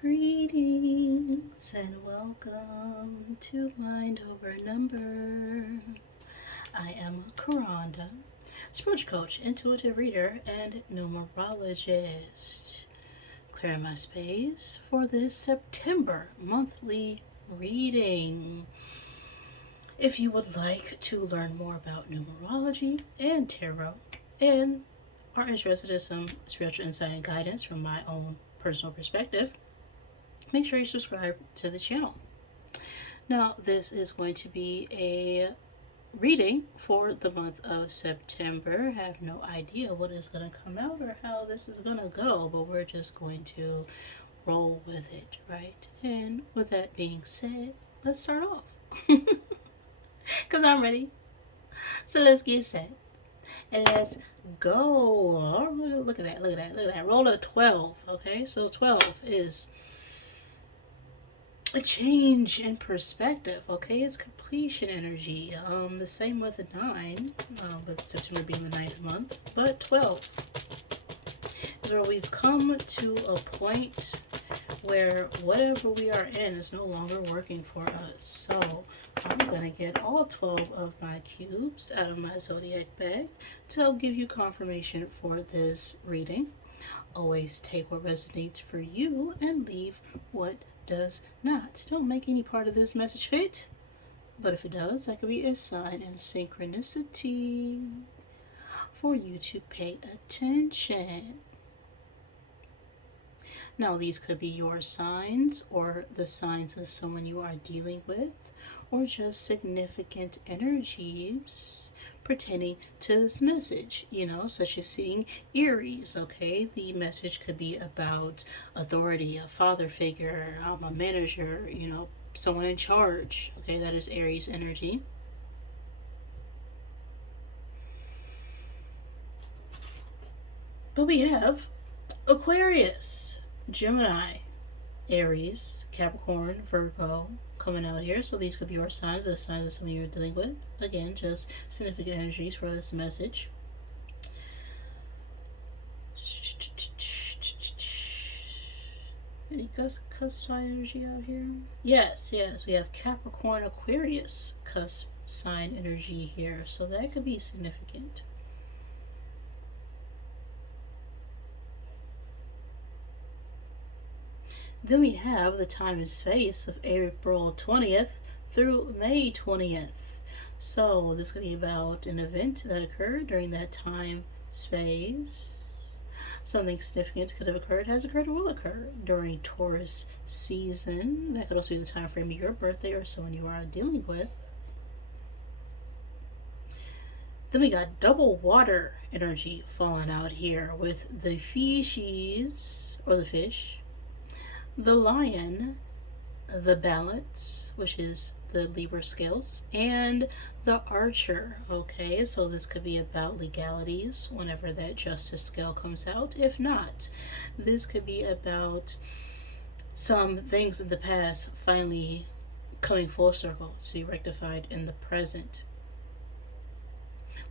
Greetings and welcome to Mind Over Number. I am Caronda, spiritual coach, intuitive reader, and numerologist. Clearing my space for this September monthly reading. If you would like to learn more about numerology and tarot and are interested in some spiritual insight and guidance from my own personal perspective, make sure you subscribe to the channel. Now, this is going to be a reading for the month of September. I have no idea what is going to come out or how this is going to go, but we're just going to roll with it, right? And with that being said, let's start off. Because I'm ready. So let's get set. And let's go. Oh, look at that, look at that, look at that. Roll a 12, okay? So 12 is a change in perspective, okay? It's completion energy. The same with a 9, with September being the 9th month, but 12 is where we've come to a point where whatever we are in is no longer working for us. So I'm going to get all 12 of my cubes out of my zodiac bag to help give you confirmation for this reading. Always take what resonates for you and leave what does not. Don't make any part of this message fit, but if it does, that could be a sign and synchronicity for you to pay attention. Now, these could be your signs or the signs of someone you are dealing with, or just significant energies pertaining to this message, such as seeing Aries, okay? The message could be about authority, a father figure, a manager, someone in charge, okay? That is Aries energy. But we have Aquarius, Gemini, Aries, Capricorn, Virgo coming out here. So these could be your signs, the signs of someone you're dealing with. Again, just significant energies for this message. Any cusp sign energy out here? Yes, we have Capricorn, Aquarius cusp sign energy here. So that could be significant. Then we have the time and space of April 20th through May 20th. So this could be about an event that occurred during that time space. Something significant could have occurred, has occurred, or will occur during Taurus season. That could also be the time frame of your birthday or someone you are dealing with. Then we got double water energy falling out here with the fishes, or the fish, the lion, the balance, which is the Libra scales, and the archer, okay? So this could be about legalities whenever that justice scale comes out. If not, this could be about some things in the past finally coming full circle to be rectified in the present.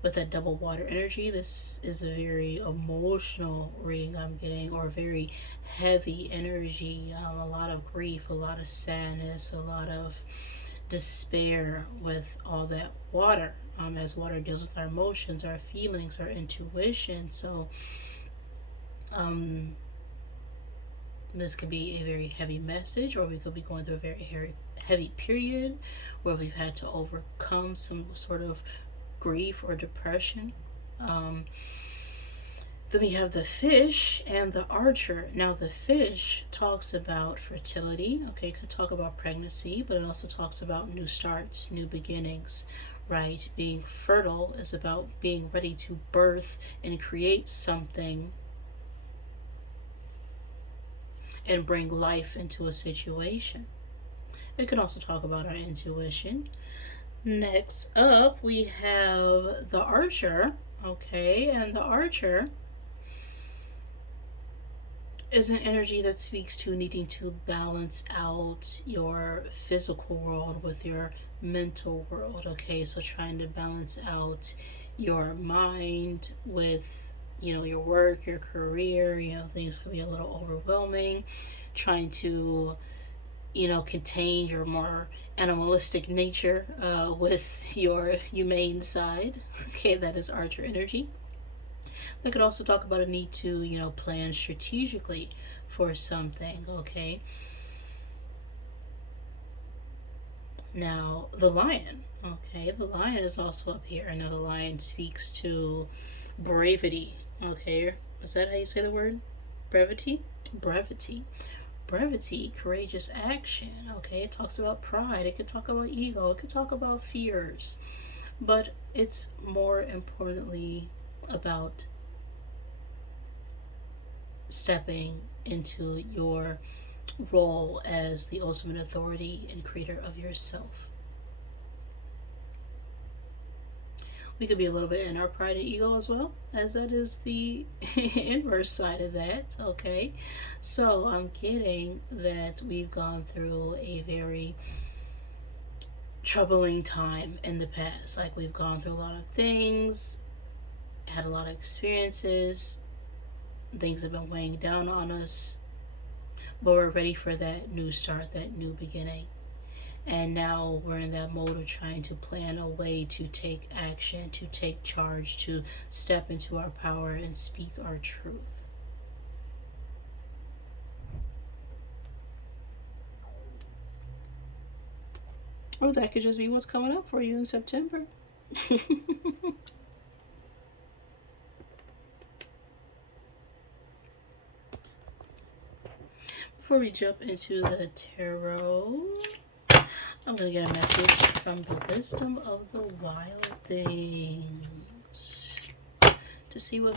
With that double water energy, this is a very emotional reading I'm getting, or very heavy energy, a lot of grief, a lot of sadness, a lot of despair with all that water, as water deals with our emotions, our feelings, our intuition. So this could be a very heavy message, or we could be going through a very heavy period where we've had to overcome some sort of grief or depression. Then we have the fish and the archer. Now the fish talks about fertility, okay? It could talk about pregnancy, but it also talks about new starts, new beginnings, right? Being fertile is about being ready to birth and create something and bring life into a situation. It can also talk about our intuition. Next up, we have the archer, okay? And the archer is an energy that speaks to needing to balance out your physical world with your mental world, okay? So trying to balance out your mind with your work, your career. Things could be a little overwhelming. Trying to, contain your more animalistic nature with your humane side. Okay, that is Archer energy. They could also talk about a need to, plan strategically for something, okay? Now, the lion, okay? The lion is also up here. Now, the lion speaks to brevity, okay? Is that how you say the word? Brevity? Brevity. Brevity, courageous action, okay? It talks about pride. It could talk about ego. It could talk about fears. But it's more importantly about stepping into your role as the ultimate authority and creator of yourself. We could be a little bit in our pride and ego as well, as that is the inverse side of that, okay? So I'm getting that we've gone through a very troubling time in the past. Like, we've gone through a lot of things, had a lot of experiences, things have been weighing down on us, but we're ready for that new start, that new beginning. And now we're in that mode of trying to plan a way to take action, to take charge, to step into our power and speak our truth. Or that could just be what's coming up for you in September. Before we jump into the tarot, I'm going to get a message from the wisdom of the wild things to see what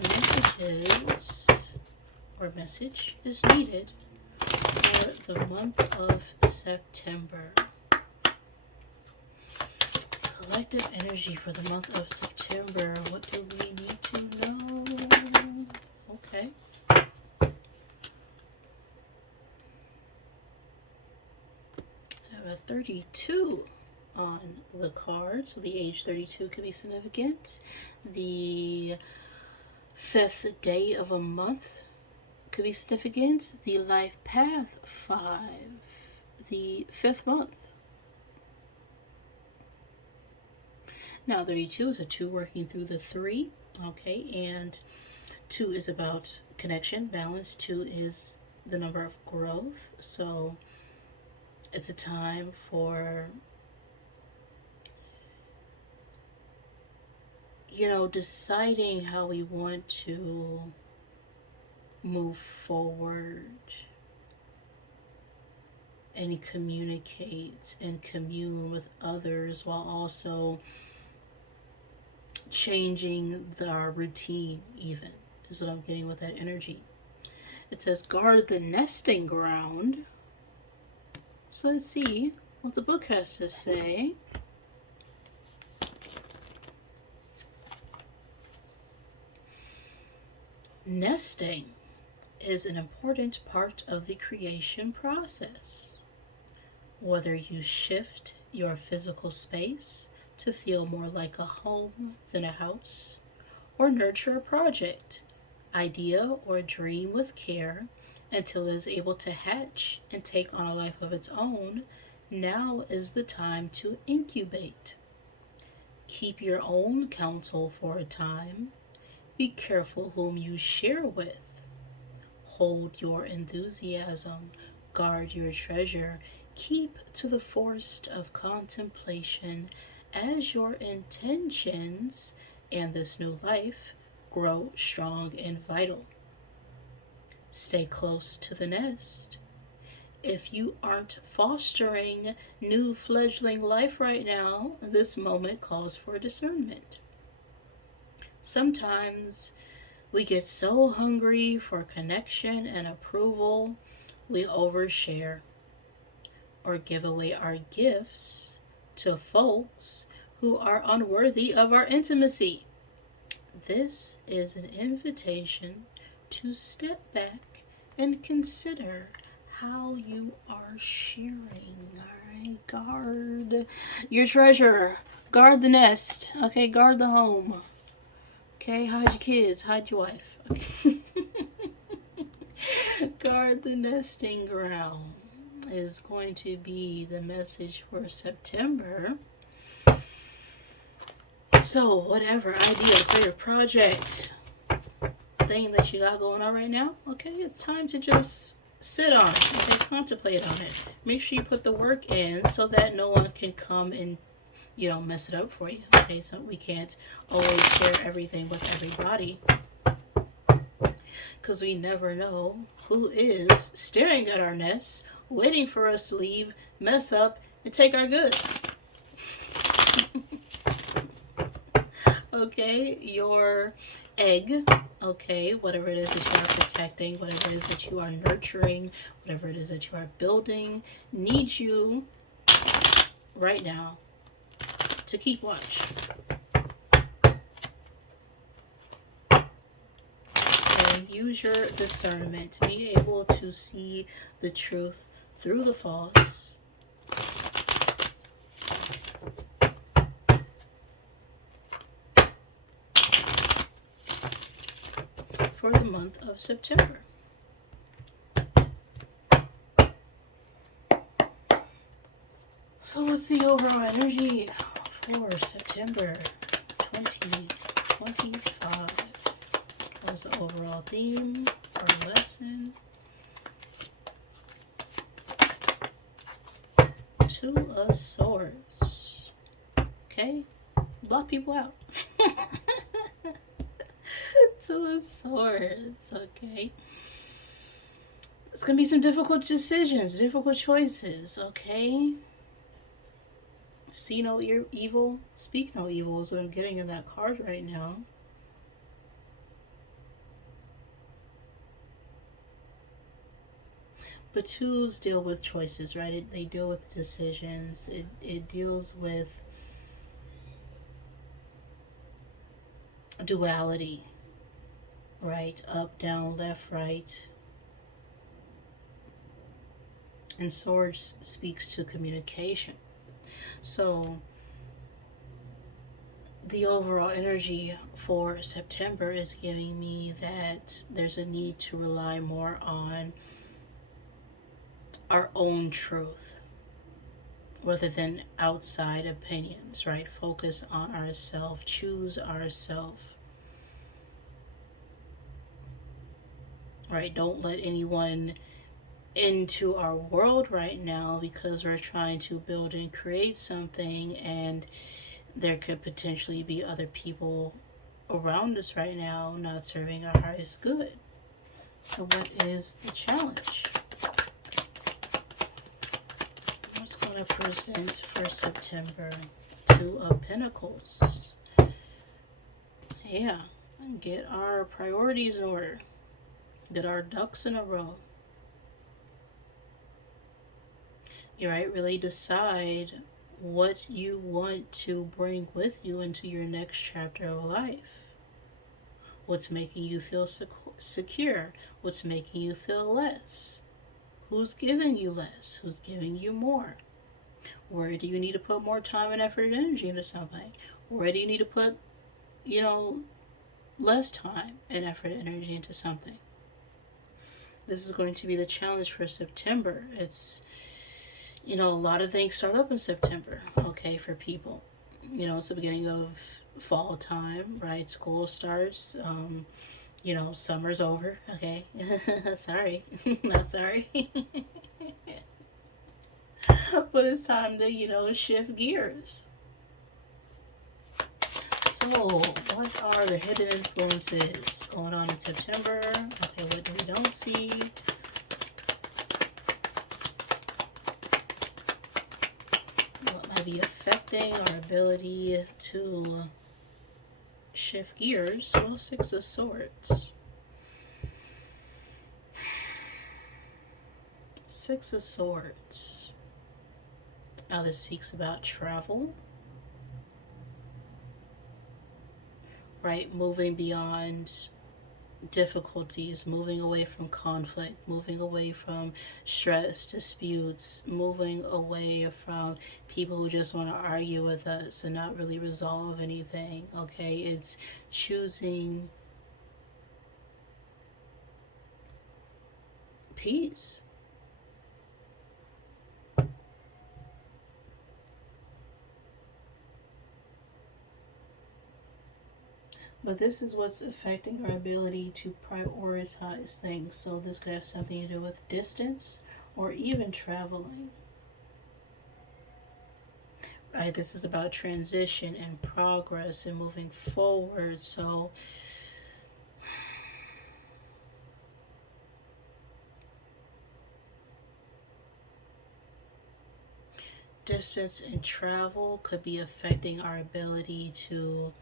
message is needed for the month of September. Collective energy for the month of September. What do we need to know? Okay. I have a 32 on the card, so the age 32 could be significant. The 5th day of a month could be significant. The life path 5, the 5th month. Now 32 is a 2 working through the 3, okay, and 2 is about connection, balance. 2 is the number of growth, so it's a time for, deciding how we want to move forward and communicate and commune with others, while also changing our routine, even, is what I'm getting with that energy. It says guard the nesting ground. So let's see what the book has to say. Nesting is an important part of the creation process. Whether you shift your physical space to feel more like a home than a house, or nurture a project, idea, or dream with care until it is able to hatch and take on a life of its own, now is the time to incubate. Keep your own counsel for a time. Be careful whom you share with. Hold your enthusiasm. Guard your treasure. Keep to the forest of contemplation as your intentions and this new life grow strong and vital. Stay close to the nest. If you aren't fostering new fledgling life right now, this moment calls for discernment. Sometimes we get so hungry for connection and approval, we overshare or give away our gifts to folks who are unworthy of our intimacy. This is an invitation to step back and consider how you are sharing. Alright, guard your treasure. Guard the nest. Okay, guard the home. Okay, hide your kids, hide your wife. Okay. Guard the nesting ground is going to be the message for September. So, whatever idea, creative project, thing that you got going on right now, okay, it's time to just sit on it, okay, contemplate on it. Make sure you put the work in so that no one can come and, mess it up for you, okay? So we can't always share everything with everybody because we never know who is staring at our nests, waiting for us to leave, mess up, and take our goods. Okay, your egg, okay, whatever it is that you are protecting, whatever it is that you are nurturing, whatever it is that you are building, needs you right now to keep watch. And use your discernment to be able to see the truth through the false. For the month of September. So what's the overall energy for September 2025? What's the overall theme or lesson? Two of Swords. Okay? Block people out. Two of Swords, okay? It's going to be some difficult decisions, difficult choices, okay? See no evil, speak no evil is what I'm getting in that card right now. But twos deal with choices, right? They deal with decisions. It deals with duality, right? Up, down, left, right. And Swords speaks to communication. So the overall energy for September is giving me that there's a need to rely more on our own truth rather than outside opinions, right? Focus on ourselves, choose ourselves, right? Don't let anyone into our world right now because we're trying to build and create something, and there could potentially be other people around us right now not serving our highest good. So what is the challenge? What's going to present for September? Two of Pentacles. Yeah, get our priorities in order. Get our ducks in a row. You right, really decide what you want to bring with you into your next chapter of life. What's making you feel secure? What's making you feel less? Who's giving you less? Who's giving you more? Where do you need to put more time and effort and energy into something? Where do you need to put, less time and effort and energy into something? This is going to be the challenge for September. It's a lot of things start up in September, okay, for people. It's the beginning of fall time, right? School starts. Summer's over, okay? Sorry. Not sorry. But it's time to, shift gears. So, what are the hidden influences going on in September? Okay, what we don't see? Be affecting our ability to shift gears? Well, Six of Swords. Six of Swords. Now this speaks about travel, right? Moving beyond difficulties, moving away from conflict, moving away from stress, disputes, moving away from people who just want to argue with us and not really resolve anything. Okay, it's choosing peace. But this is what's affecting our ability to prioritize things. So this could have something to do with distance or even traveling. Right? This is about transition and progress and moving forward. So distance and travel could be affecting our ability to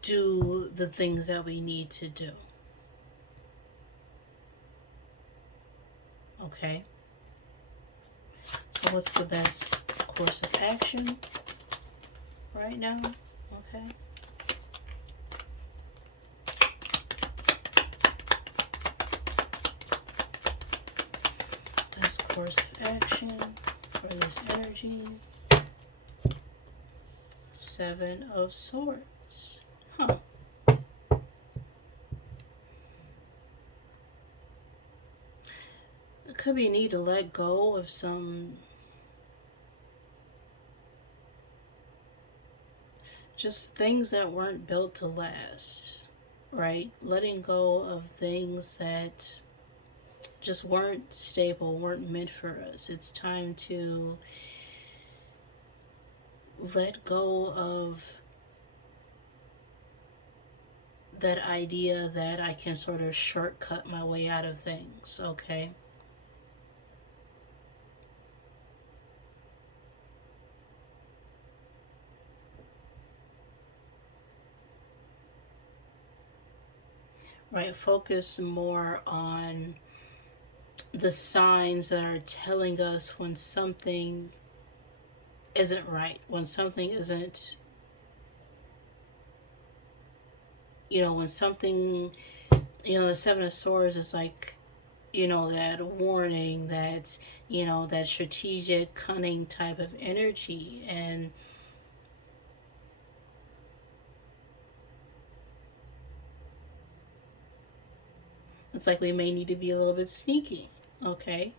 do the things that we need to do. Okay? So, what's the best course of action right now? Okay? Best course of action for this energy. Seven of Swords. Huh. It could be a need to let go of some just things that weren't built to last, right? Letting go of things that just weren't stable, weren't meant for us. It's time to let go of that idea that I can sort of shortcut my way out of things, okay? Right, focus more on the signs that are telling us when something isn't right, when something isn't, when something, the Seven of Swords is like, that warning, that strategic, cunning type of energy. And it's like we may need to be a little bit sneaky, okay?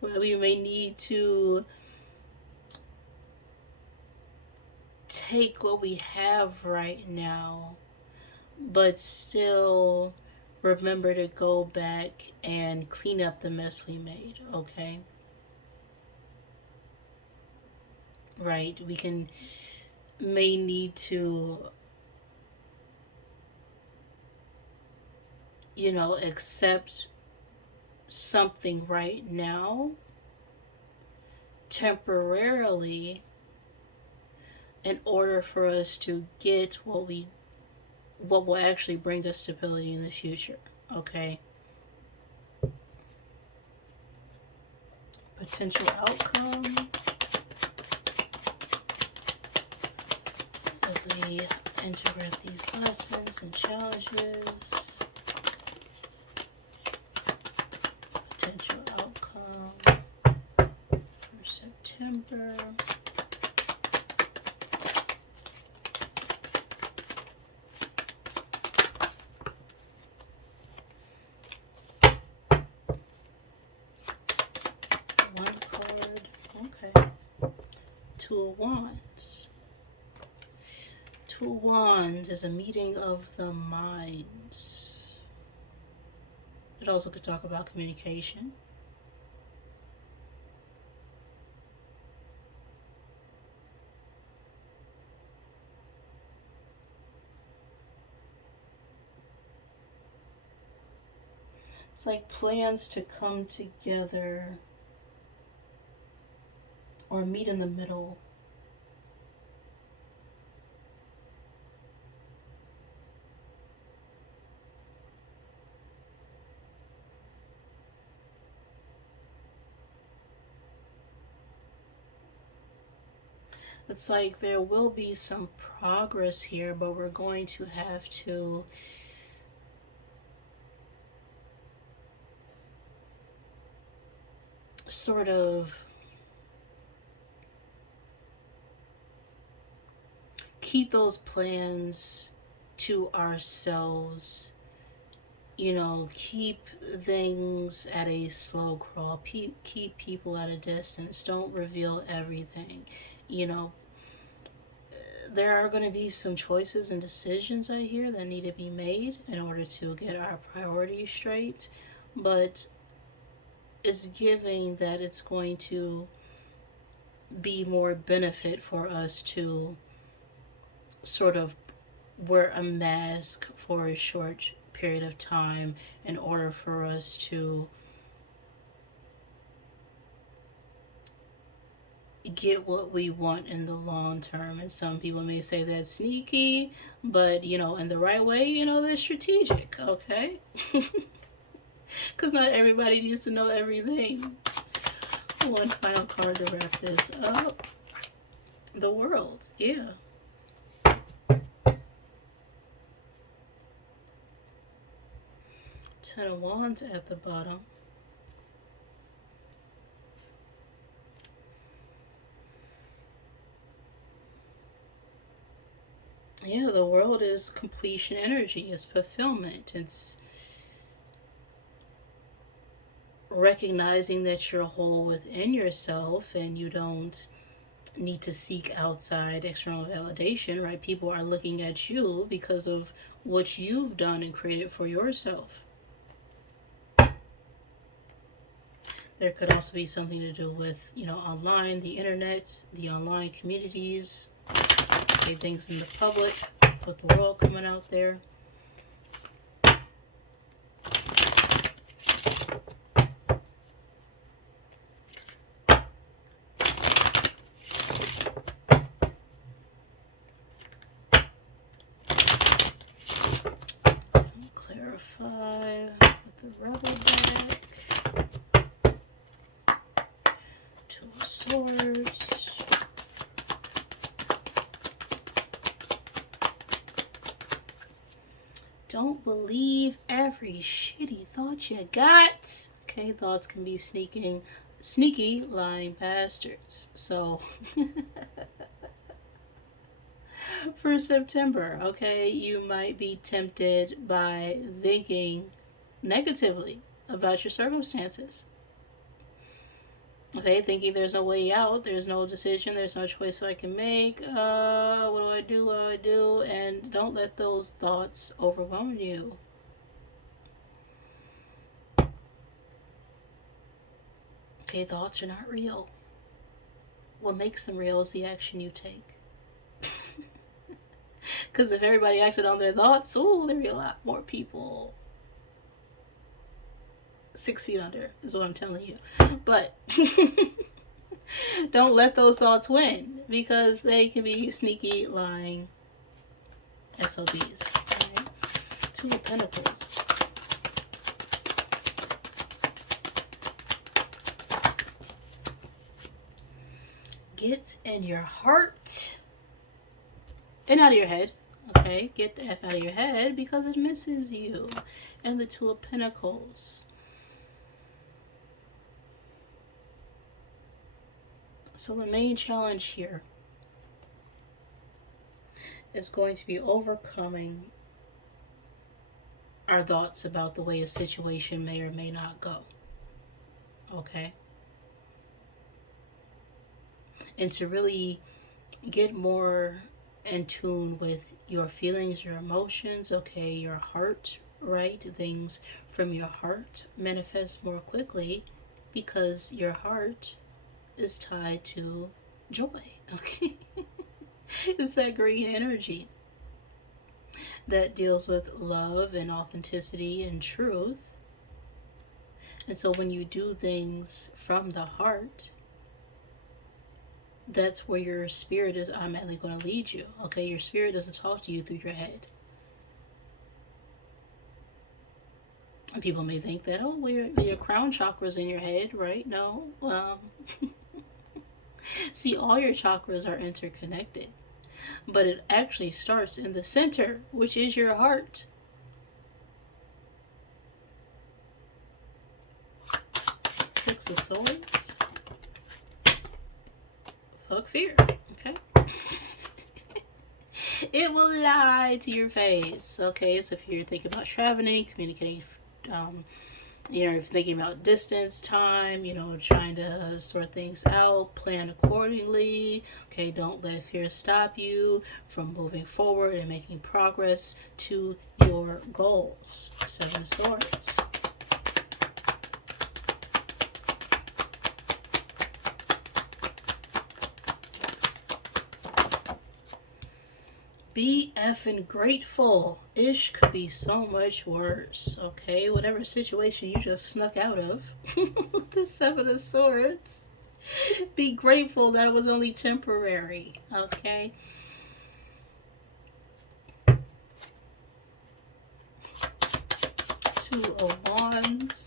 Well, we may need to take what we have right now, but still remember to go back and clean up the mess we made, okay? Right? May need to, accept something right now temporarily in order for us to get what will actually bring us stability in the future, okay? Potential outcome if we integrate these lessons and challenges. Potential outcome for September. One card. Okay. Two of Wands. Two of Wands is a meeting of the minds. It also could talk about communication. It's like plans to come together or meet in the middle. It's like there will be some progress here, but we're going to have to sort of keep those plans to ourselves. You know, keep things at a slow crawl. Keep people at a distance. Don't reveal everything. You know, there are going to be some choices and decisions I hear that need to be made in order to get our priorities straight. But it's giving that it's going to be more benefit for us to sort of wear a mask for a short period of time in order for us to get what we want in the long term. And some people may say that's sneaky, but you know, in the right way, you know, that's strategic, okay? Because not everybody needs to know everything. One final card to wrap this up. The World, yeah. Ten of Wands at the bottom. Yeah, the World is completion energy, it's fulfillment, it's recognizing that you're whole within yourself and you don't need to seek outside external validation, right? People are looking at you because of what you've done and created for yourself. There could also be something to do with, you know, online, the internet, the online communities, okay, things in the public, with the world coming out there. Clarify with the Rebel deck. Two of Swords. Don't believe every shitty thought you got. Okay, thoughts can be sneaky, lying bastards. So, for September, okay, you might be tempted by thinking negatively about your circumstances. Okay, thinking there's no way out, there's no decision, there's no choice I can make. What do I do? What do I do? And don't let those thoughts overwhelm you. Okay, thoughts are not real. What makes them real is the action you take. Because if everybody acted on their thoughts, oh, there'd be a lot more people 6 feet under, is what I'm telling you. But don't let those thoughts win, because they can be sneaky, lying SOBs. Right? Two of Pentacles. Get in your heart and out of your head. Okay, get the F out of your head because it misses you. And the Two of Pentacles. So the main challenge here is going to be overcoming our thoughts about the way a situation may or may not go. Okay? And to really get more in tune with your feelings, your emotions, okay, your heart, right? Things from your heart manifest more quickly because your heart is tied to joy, okay? It's that green energy that deals with love and authenticity and truth. And so when you do things from the heart, that's where your spirit is automatically going to lead you. Okay, your spirit doesn't talk to you through your head. And people may think that, oh, well, your crown chakra's in your head, right? No. See, all your chakras are interconnected, but it actually starts in the center, which is your heart. Six of Swords. Fuck fear, okay? It will lie to your face, okay? So if you're thinking about traveling, communicating, if you're thinking about distance, time, trying to sort things out, plan accordingly, okay? Don't let fear stop you from moving forward and making progress to your goals. Seven of Swords. Be effing grateful. Ish could be so much worse, okay? Whatever situation you just snuck out of, the Seven of Swords, be grateful that it was only temporary, okay? Two of Wands.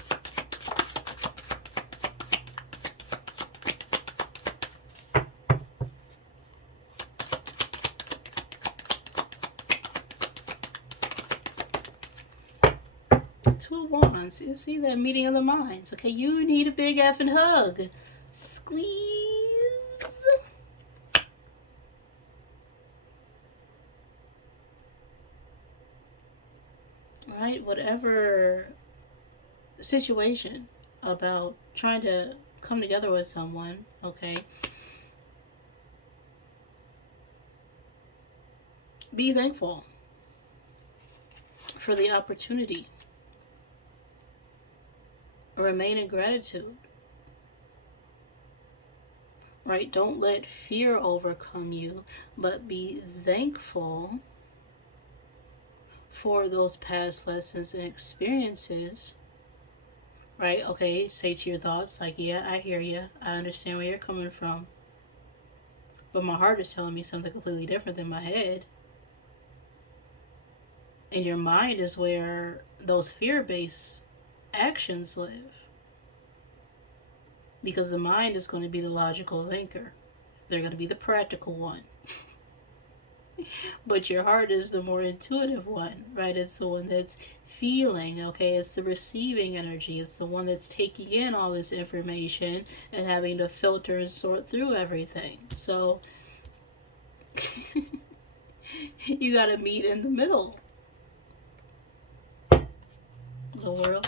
Two of Wands. You see that meeting of the minds. Okay, you need a big effing hug. Squeeze. Right? Whatever situation about trying to come together with someone, okay? Be thankful for the opportunity. Remain in gratitude. Right? Don't let fear overcome you, but be thankful for those past lessons and experiences. Right? Okay, say to your thoughts, like, yeah, I hear you. I understand where you're coming from. But my heart is telling me something completely different than my head. And your mind is where those fear-based actions live. Because the mind is going to be the logical thinker. They're going to be the practical one. But your heart is the more intuitive one, right? It's the one that's feeling, okay? It's the receiving energy. It's the one that's taking in all this information and having to filter and sort through everything. So you got to meet in the middle. The world.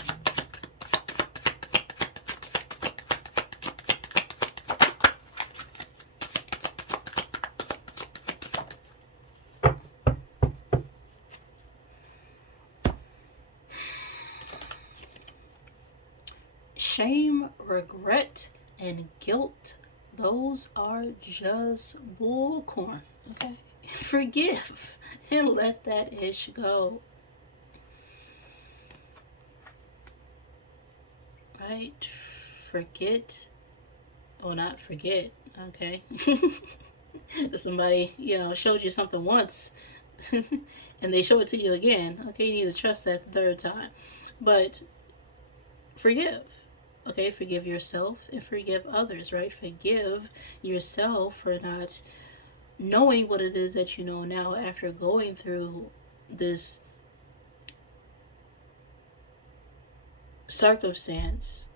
Shame, regret, and guilt, those are just bullcorn, okay? Forgive and let that ish go. Right? Forget, or not forget, okay? If somebody, showed you something once and they show it to you again, okay, you need to trust that the third time. But forgive. Okay, forgive yourself and forgive others, right? Forgive yourself for not knowing what it is that you know now after going through this circumstance.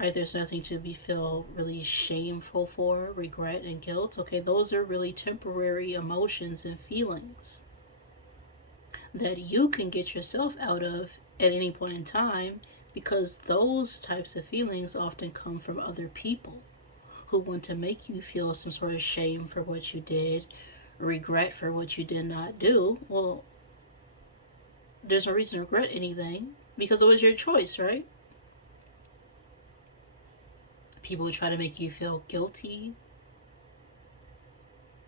Right, there's nothing to be feel really shameful for, regret and guilt. Okay, those are really temporary emotions and feelings that you can get yourself out of at any point in time, because those types of feelings often come from other people who want to make you feel some sort of shame for what you did, regret for what you did not do. Well, there's no reason to regret anything because it was your choice, right? People who try to make you feel guilty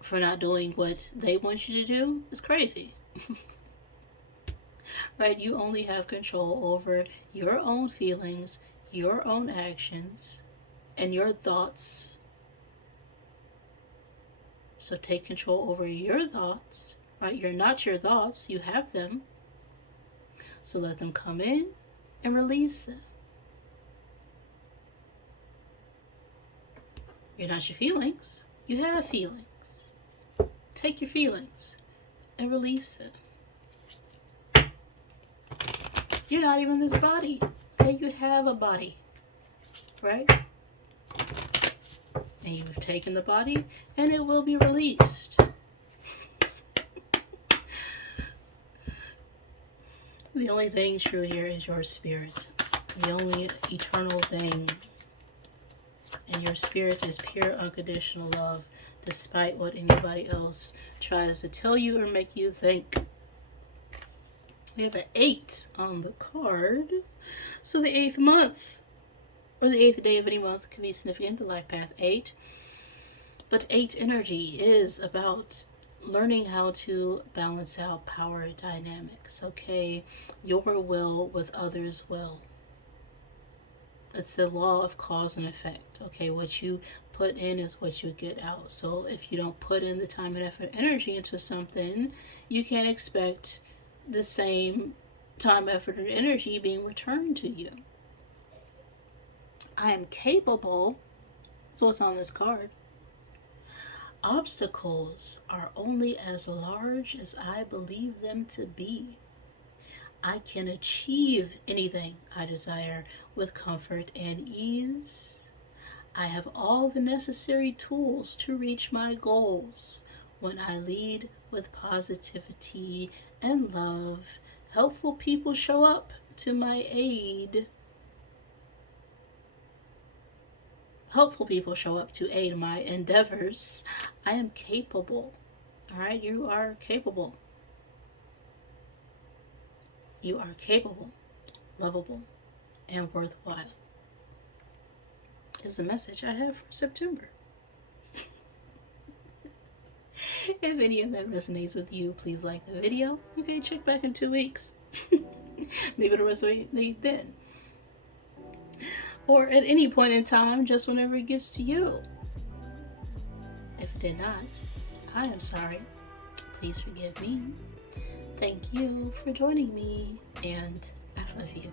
for not doing what they want you to do is crazy. Right? You only have control over your own feelings, your own actions, and your thoughts. So take control over your thoughts, right? You're not your thoughts, you have them. So let them come in and release them. You're not your feelings. You have feelings. Take your feelings and release it. You're not even this body. Okay, you have a body, right? And you've taken the body and it will be released. The only thing true here is your spirit. The only eternal thing. And your spirit is pure unconditional love, despite what anybody else tries to tell you or make you think. We have an 8 on the card. So the 8th month, or the 8th day of any month, can be significant, the life path 8. But 8 energy is about learning how to balance out power dynamics, okay? Your will with others' will. It's the law of cause and effect, okay? What you put in is what you get out. So if you don't put in the time and effort and energy into something, you can't expect the same time, effort, and energy being returned to you. I am capable, that's what's on this card. Obstacles are only as large as I believe them to be. I can achieve anything I desire with comfort and ease. I have all the necessary tools to reach my goals. When I lead with positivity and love, helpful people show up to my aid. Helpful people show up to aid my endeavors. I am capable. All right, you are capable. You are capable, lovable, and worthwhile is the message I have for September. If any of that resonates with you, please like the video. Okay, check back in 2 weeks. Maybe it'll resonate then. Or at any point in time, just whenever it gets to you. If it did not, I am sorry. Please forgive me. Thank you for joining me, and I love you.